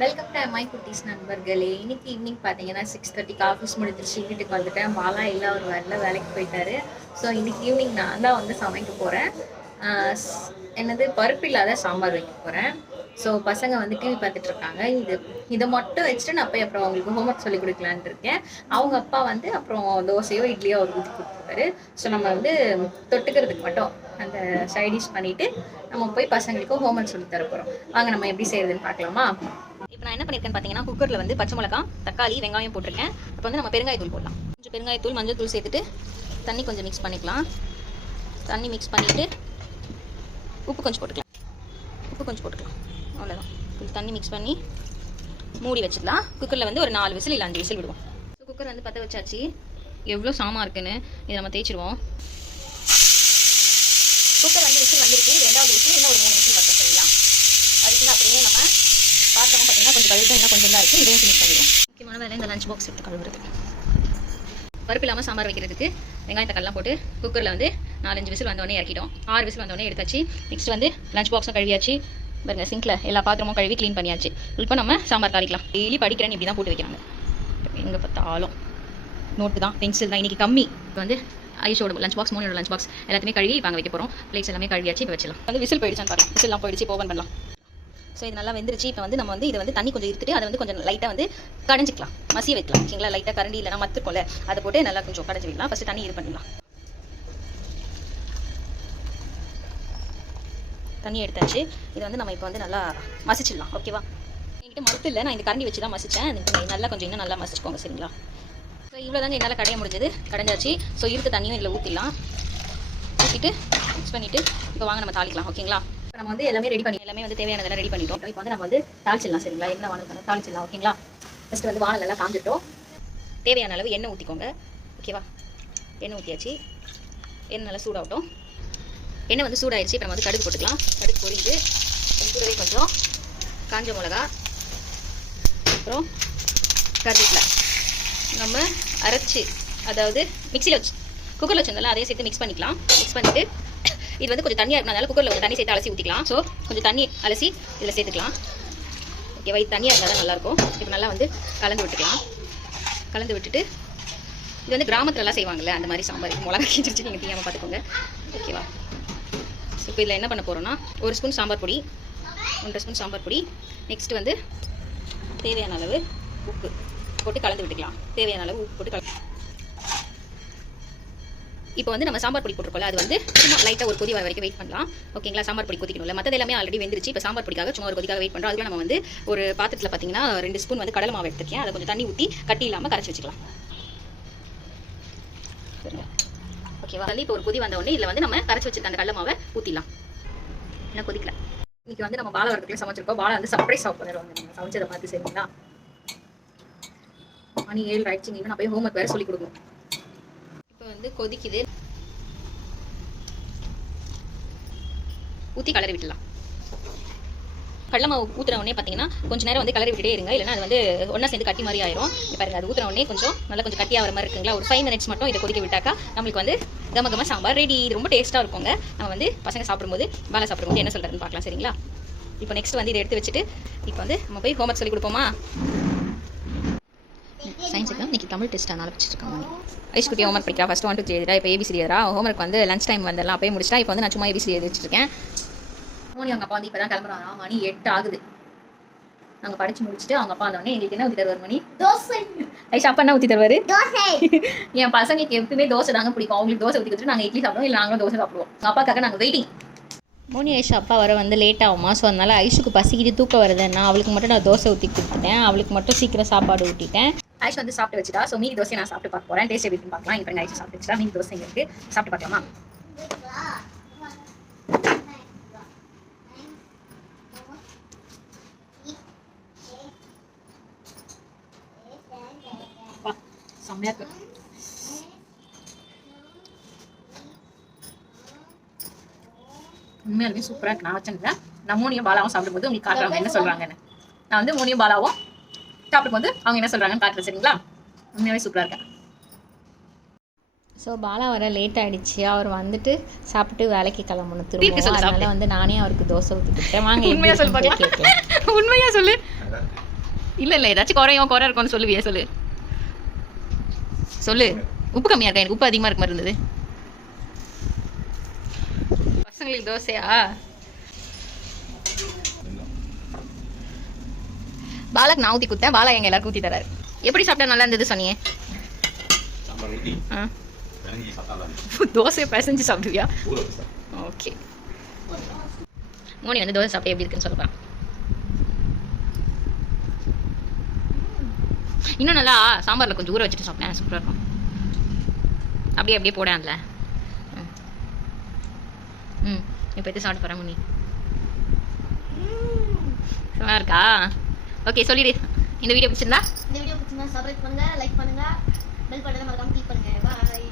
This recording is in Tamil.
வெல்கம் டு மை குட்டீஸ் நண்பர்களே. இன்னைக்கு ஈவினிங் பார்த்தீங்கன்னா 6:30க்கு ஆஃபீஸ் முடிஞ்சிருச்சு. வீட்டுக்கு வந்துட்டேன். பாலா இல்லை, அவர் வரல, வேலைக்கு போயிட்டாரு. ஸோ இன்னைக்கு ஈவினிங் நான் தான் வந்து சமைக்க போகிறேன். என்னது பருப்பு இல்லாத சாம்பார் வைக்க போகிறேன். ஸோ பசங்க வந்து டிவி பார்த்துட்டு இருக்காங்க. இதை மட்டும் வச்சுட்டு நான் போய் அப்புறம் அவங்களுக்கு ஹோம்ஒர்க் சொல்லி கொடுக்கலான்ட்டு இருக்கேன். அவங்க அப்பா வந்து அப்புறம் தோசையோ இட்லியோ அவர் ஊற்றி கொடுத்துருவாரு. ஸோ நம்ம வந்து தொட்டுக்கிறதுக்கு மட்டும் அந்த சைடிஷ் பண்ணிவிட்டு நம்ம போய் பசங்களுக்கு ஹோம்ஒர்க் சொல்லி தர போகிறோம். வாங்க நம்ம எப்படி செய்யறதுன்னு பார்க்கலாமா? இப்போ நான் என்ன பண்ணியிருக்கேன்னு பார்த்தீங்கன்னா, குக்கரில் வந்து பச்சை மிளகா, தக்காளி, வெங்காயம் போட்டிருக்கேன். இப்போ வந்து நம்ம பெருங்காயத்தூள் போடலாம். கொஞ்சம் பெருங்காயத்தூள், மஞ்சள் தூள் சேர்த்துட்டு தண்ணி கொஞ்சம் மிக்ஸ் பண்ணிக்கலாம். தண்ணி மிக்ஸ் பண்ணிவிட்டு உப்பு கொஞ்சம் போட்டுக்கலாம். அவ்வளோதான். கொஞ்சம் தண்ணி மிக்ஸ் பண்ணி மூடி வச்சுக்கலாம். குக்கரில் வந்து ஒரு 4 விசில் இல்லை 5 விசில் விடுவோம். ஸோ குக்கர் வந்து பற்ற வச்சாச்சு. எவ்வளோ சாமா இருக்குன்னு இதை நம்ம தேய்ச்சிடுவோம். குக்கர் வந்து விசில் வந்துருக்கு. 2வது விசில் இன்னும் ஒரு 3 விசில் வரட்டும். சரிங்களா? அதுக்கு அப்படியே நம்ம பாத்திரம் பார்த்தீங்கன்னா கொஞ்சம் கழுவிட்டு இன்னும் கொஞ்சம் தான் இருக்குது. இதையும் ஃபினிஷ் பண்ணிடுவோம். முக்கியமான வேலை இந்த லஞ்ச் பாக்ஸ் எடுத்து கழுவுறது. பருப்பு இல்லாமல் சாம்பார் வைக்கிறதுக்கு வெங்காயம் தக்காளிலாம் போட்டு குக்கரில் வந்து 4-5 விசில் வந்தோடனே இறக்கிட்டோம். 6 விசில் வந்தோடனே எடுத்தாச்சு. நெக்ஸ்ட் வந்து லஞ்ச் பாக்ஸும் கழுவியாச்சு. பாருங்க, சிங்கில் எல்லா பாத்திரமும் கழுவி க்ளீன் பண்ணியாச்சு. இப்போ நம்ம சாம்பார் தாளிக்கலாம். டெய்லி படிக்கிறேன்னு இப்படி தான் போட்டு வைக்கிறாங்க. எங்கே பார்த்தாலும் நோட்டு தான், பென்சில் தான். இன்றைக்கி கம்மி. இப்போ வந்து ஐஷோட லஞ்ச் பாக்ஸ், மோனியோட லஞ்ச் பாக்ஸ் எல்லாத்தையுமே கழுவி வாங்க வைக்க போகிறோம். பிளேட்ஸ் எல்லாமே கழுவியாச்சு. இப்போ வச்சலாம். வந்து விசில் போயிடுச்சான்னு பாருங்கள். விசில்லாம் போயிடுச்சு. ஓப்பன் பண்ணலாம். ஸோ இது நல்லா வெந்துருச்சு. இப்போ வந்து நம்ம வந்து இதை வந்து தண்ணி கொஞ்சம் இருத்துட்டு அதை வந்து கொஞ்சம் லைட்டாக வந்து கடைஞ்சிக்கலாம், மசிய வைக்கலாம். ஓகேங்களா? லைட்டாக கரண்டி இல்லைனா மத்துக்கும்ல, அதை போட்டு நல்லா கொஞ்சம் கடைஞ்சி வைக்கலாம். ஃபஸ்ட்டு தண்ணி இது பண்ணிடலாம். தண்ணி எடுத்தாச்சு. இதை வந்து நம்ம இப்போ வந்து நல்லா மசிச்சிடலாம். ஓகேவா? என்கிட்ட மத்து இல்லை, நான் இந்த கரண்டி வச்சு தான் மசித்தேன். நல்லா கொஞ்சம் இன்னும் நல்லா மசிச்சுக்கோங்க. சரிங்களா? ஸோ இவ்வளோ தாங்க என்னால் கடைய முடிஞ்சது. கடைஞ்சாச்சு. ஸோ இருக்க தண்ணியும் இதில் ஊற்றிடலாம். ஊற்றிட்டு மிக்ஸ் பண்ணிவிட்டு இப்போ வாங்க நம்ம தாளிக்கலாம். ஓகேங்களா? நம்ம வந்து எல்லாமே ரெடி பண்ணி எல்லாமே வந்து தேவையானதெல்லாம் ரெடி பண்ணிட்டோம். இப்போ வந்து நம்ம வந்து தாளிச்சிடலாம். சரிங்களா? என்ன வானல் தாளிச்சிடலாம். ஓகேங்களா? ஃபஸ்ட்டு வந்து வானல் எல்லாம் காஞ்சிட்டோம். தேவையான அளவு எண்ணெய் ஊற்றிக்கோங்க. ஓகேவா? எண்ணெய் ஊற்றியாச்சு. எண்ணெய் நல்லா சூடாகட்டும். எண்ணெய் வந்து சூடாயிடுச்சு. இப்போ நம்ம வந்து கடுகு போட்டுக்கலாம். கடுகு பொரிஞ்சு கூடவே கொஞ்சம் காஞ்ச மிளகா, அப்புறம் கருவேப்பிலை நம்ம அரைச்சி, அதாவது மிக்சியில் வச்சு குக்கரில் வச்சுருந்தாலும் அதையும் சேர்த்து மிக்ஸ் பண்ணிக்கலாம். மிக்ஸ் பண்ணிவிட்டு இது வந்து கொஞ்சம் தண்ணியாக இருக்கனால குக்கரில் கொஞ்சம் தண்ணி சேர்த்து அலசி ஊற்றிக்கலாம். ஸோ கொஞ்சம் தண்ணி அலசி இதில் சேர்த்துக்கலாம். ஓகேவா? இது தண்ணியாக இருந்தால் தான் நல்லாயிருக்கும். இப்போ நல்லா வந்து கலந்து விட்டுக்கலாம். கலந்து விட்டுட்டு இது வந்து கிராமத்துலலாம் செய்வாங்கள்ல, அந்த மாதிரி சாம்பார். மிளகா கீச்சிருச்சு, நீங்கள் தெரியாமல் பார்த்துக்கோங்க. ஓகேவா? ஸோ இப்போ இதில் என்ன பண்ண போகிறோன்னா, 1 ஸ்பூன் சாம்பார் பொடி, 1.5 ஸ்பூன் சாம்பார் பொடி. நெக்ஸ்ட்டு வந்து தேவையான அளவு உப்பு போட்டு கலந்து விட்டுக்கலாம். தேவையான அளவு உப்பு போட்டு கலந்து. இப்போ வந்து நம்ம சாம்பார் பொடி போட்டிருக்கோம்ல, அது வந்து சும்மா லைட்டாக ஒரு கொதி வர வரைக்கும் வெயிட் பண்ணலாம். ஓகேங்களா? சாம்பார் பொடி கொதிக்கணும்ல, மற்றது எல்லாமே ஆல்ரெடி வெந்துருச்சு. இப்போ சாம்பார் பொடிக்காக சும்மா ஒரு கொதிக்காக வெயிட் பண்ணுறோம். அதுக்குள்ள நம்ம வந்து ஒரு பாத்திரத்தில் பார்த்தீங்கன்னா 2 ஸ்பூன் வந்து கடலை மாவு எடுத்துருக்கேன். அதை கொஞ்சம் தண்ணி ஊற்றி கட்டி இல்லாமல் கரைச்சி வச்சுக்கலாம். ஓகேவா? வந்து இப்போ ஒரு கொதி வந்த உடனே இதில் வந்து நம்ம கரைச்சி வச்சிருக்க அந்த கடலை மாவை ஊற்றிடலாம். என்ன கொதிக்கல. இன்னைக்கு வந்து நம்ம பாலா வரதுக்குள்ளே சமைச்சிருக்கோம். பாலா வந்து சர்ப்ரைஸ் ஆஃப் பண்ணிடுவாங்க நம்ம சமைச்சதை பார்த்து. சரிங்களா? மணி 7 ஆயிடுச்சு. நான் போய் ஹோம்ஒர்க் வேறு சொல்லி கொடுக்கணும். இப்போ வந்து கொதிக்குது. ஊற்றி கலரி விட்டுலாம். கடலை மாவு ஊற்றுன உடனே பார்த்தீங்கன்னா கொஞ்சம் நேரம் வந்து கலரி விட்டுட்டே இருங்க, இல்லைன்னா அது வந்து ஒன்றா சேர்ந்து கட்டி மாதிரி ஆயிரும். இப்போ பாருங்க, அது ஊற்றுன உடனே கொஞ்சம் நல்லா கொஞ்சம் கட்டியாக வர மாதிரி இருக்குங்களா? ஒரு 5 மினிட்ஸ் மட்டும் இதை கொதிக்க விட்டாக்கா நம்மளுக்கு வந்து கம சாம்பார் ரெடி. இது ரொம்ப டேஸ்ட்டாக இருக்குங்க. நம்ம வந்து பசங்க சாப்பிடும்போது, பாலா சாப்பிடும்போது என்ன சொல்கிறதுன்னு பார்க்கலாம். சரிங்களா? இப்போ நெக்ஸ்ட் வந்து இதை எடுத்து வச்சுட்டு இப்போ வந்து நம்ம போய் ஹோம்ஒர்க் சொல்லி கொடுப்போமா? சயின்ஸ் எக்ஸாம் இன்னைக்கு தமிழ் டெஸ்ட் அதனால் வச்சுருக்காங்க. ஐஸ் குட்டி ஹோம்ஒர்க் படிக்கிறா. ஃபஸ்ட்டு 1 2 3 எழுதுறா. இப்போ ஏபிசிடி எழுதுறா. ஹோம்ஒர்க் வந்து லஞ்ச் டைம் வந்துடலாம் அப்பயே முடிச்சிட்டா. இப்போ வந்து நான் சும்மா ஏபிசிடி எழுதி வச்சிருக்கேன். மோனி அவங்க அப்பா வந்து இப்போ தான் கிளம்புறாங்க. மணி 8 ஆகுது. நாங்கள் படித்து முடிச்சுட்டு அவங்க அப்பா வந்தோடனே எங்களுக்கு என்ன ஊற்றி தருவார்? மணி தோசை. ஐஷா அப்பா என்ன ஊற்றி தருவார்? தோசை. என் பசங்களுக்கு எப்பவுமே தோசை தாங்க பிடிக்கும். அவங்களுக்கு தோசை ஊற்றி கொடுத்துட்டு நாங்கள் இட்லி சாப்பிடுவோம், இல்லை நாங்களும் தோசை சாப்பிடுவோம். எங்கள் அப்பாக்காக நாங்கள் வெயிட்டிங். மோனி ஐஷா அப்பா வர வந்து லேட் ஆகுமா? ஸோ அதனால் ஐஷுக்கு பசிக்கிட்டு தூக்கம் வருதுன்னா அவளுக்கு மட்டும் நான் தோசை ஊற்றி கொடுத்துட்டேன். அவளுக்கு மட்டும் சீக்கிரம் சாப்பாடு ஊட்டிட்டேன். ஐஷ் வந்து சாப்பிட்டு வச்சுட்டா. ஸோ மீதி தோசை நான் சாப்பிட்டு பார்க்க போகிறேன். டேஸ்ட் எப்படி பார்க்கலாம். இப்போ ஐஷ் சாப்பிட்டு வச்சுட்டா. மீதி தோசை இருக்கு, சாப்பிட்டு பார்க்கலாமா? செம்மையா இருக்கு. உண்மையாலுமே சூப்பராக இருக்கு. நான் வச்சேன்ல, நான் மோனியும் பாலாவும் சாப்பிடும்போது உங்களுக்கு காட்டுறாங்க என்ன சொல்கிறாங்கன்னு. நான் வந்து மோனியும் பாலாவும் சாப்பிடும்போது அவங்க என்ன சொல்கிறாங்கன்னு காட்டுறேன். சரிங்களா? உண்மையாகவே சூப்பராக இருக்கேன். ஸோ பாலா வர லேட் ஆகிடுச்சு. அவர் வந்துட்டு சாப்பிட்டு வேலைக்கு கிளம்பணும் திரும்ப. அதனால் வந்து நானே அவருக்கு தோசை ஊற்றி கொடுத்தேன். வாங்க உண்மையாக சொல்லு. கேட்கலாம். உண்மையாக சொல்லு. இல்லை ஏதாச்சும் குறை இருக்கும்னு சொல்லுவியே சொல்லு சொல்லு. உப்பு கம்மியாக இருக்கா? எனக்கு உப்பு அதிகமாக இருக்க மாதிரி இருந்தது. பசங்களுக்கு தோசையா? பாலாக்கு நான் ஊற்றி கொடுத்தேன், பாலா எங்கள் எல்லாருக்கும் ஊற்றி தராரு. எப்படி சாப்பிட்டா நல்லா இருந்தது சொன்னியே? ஆ தோசையை பிசைஞ்சு சாப்பிடுவியா? ஓகே. மோனி வந்து தோசை சாப்பிட்டா எப்படி இருக்குன்னு சொல்லுவான். இன்னும் நல்லா சாம்பாரில் கொஞ்சம் ஊற வச்சுட்டு சாப்பிட்டேன், சூப்பராக இருக்கும். அப்படியே போடான்ல. இப்போ எடுத்து சாப்பிட்டு போகிறேன் மோனி. சும்மா இருக்கா? ஓகே சொல்லிடு. இந்த வீடியோ பிடிச்சிருந்தா சப்ஸ்கிரைப் பண்ணுங்க, லைக் பண்ணுங்க, பெல் பட்டனை மறக்காம கிளிக் பண்ணுங்க. பாய்.